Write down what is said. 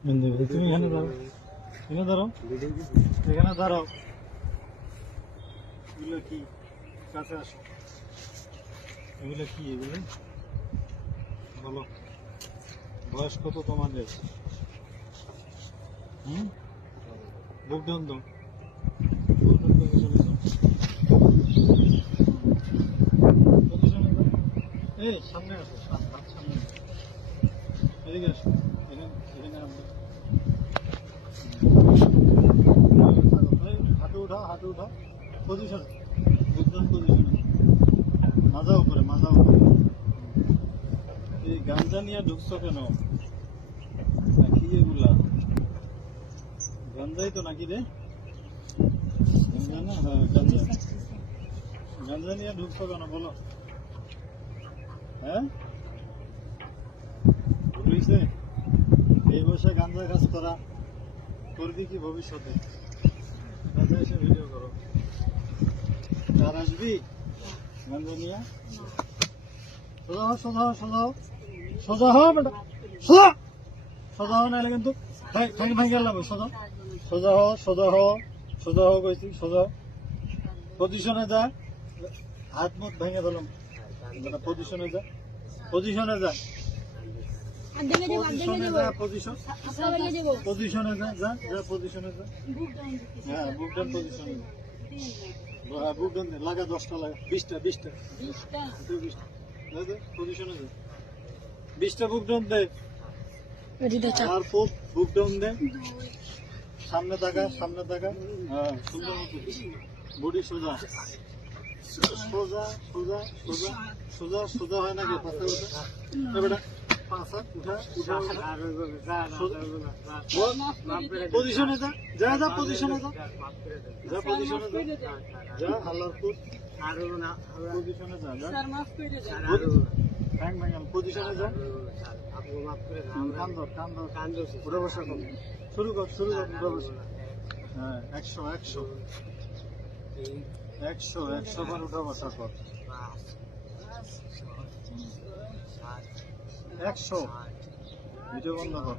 তুমি এখানে দাঁড়াও, এখানে দাঁড়াও, এখানে দাঁড়াও। এগুলো কি? কাছে আসো। এগুলো কি? এগুলো বলো। বয়স কত তোমাদের? বুক ডাউন দাও, বুক ডাউন থেকে চলে যাও। পজিশনে দাও। এই সামনে আসো, সামনে এদিকে আসো। এখানে এখানে আমরা হাঁটু উঠাও, হাঁটু উঠাও। পজিশন, বুক ডাউন পজিশনে। মাজা উপরে, মাজা উপরে। এই গাঞ্জা নিয়ে ঢুকছো কেন? কি এগুলা? গাঞ্জাই তো নাকি রে? গাঞ্জা না? হ্যাঁ গাঞ্জা। গাঞ্জা নিয়ে ঢুকছো কেন বলো? হ্যাঁ, ভুল হয়েছে? এই বয়সে গাঞ্জা কাজ করা করবি কি ভবিষ্যতে? কাজে এসে ভিডিও করো। আর আসবি গাঞ্জা নিয়ে? সোজা হও, সোজা হও, সোজা হও, সোজা হও বেটা, সোজা সোজা হও, নাহলে কিন্তু ঠ্যাং ভাঙে গেলাম। সোজা সোজা হও, সোজা হও, সোজা হও কইছি, সোজা। পজিশনে যা, হাত মুখ ভেঙে দিলাম। পজিশনে যা, পজিশনে যা, পজিশনে যা, পজিশন, পজিশনে যা, যা যা, পজিশনে যা। হ্যাঁ বুক ডাউন পজিশনে যা। হ্যাঁ বুক ডাউন লাগা, 10টা লাগা, 20টা 20টা 20টা পজিশনে যা। 20টা বুক ডাউন দে। আর বুক ডাউন দে। সামনে তাকা, সামনে তাকা। হ্যাঁ সুন্দর মতো বডি সোজা, সোজা সোজা সোজা সোজা সোজা হয় নাকি? পাশে উঠা বেটা, পাশা উঠা উঠা। পজিশনে যা, যা যা, পজিশনে যা, যা পজিশনে যা, যা হাল্লারপুর পজিশনে যা, যা পজিশনে যা। কান ধর, কান ধর, উঠে বসা কর, শুরু কর, শুরু কর, উঠে বসা। হ্যাঁ 100 100 100 100 বার উঠা বসা কর। 100 ভিডিও বন্ধ কর।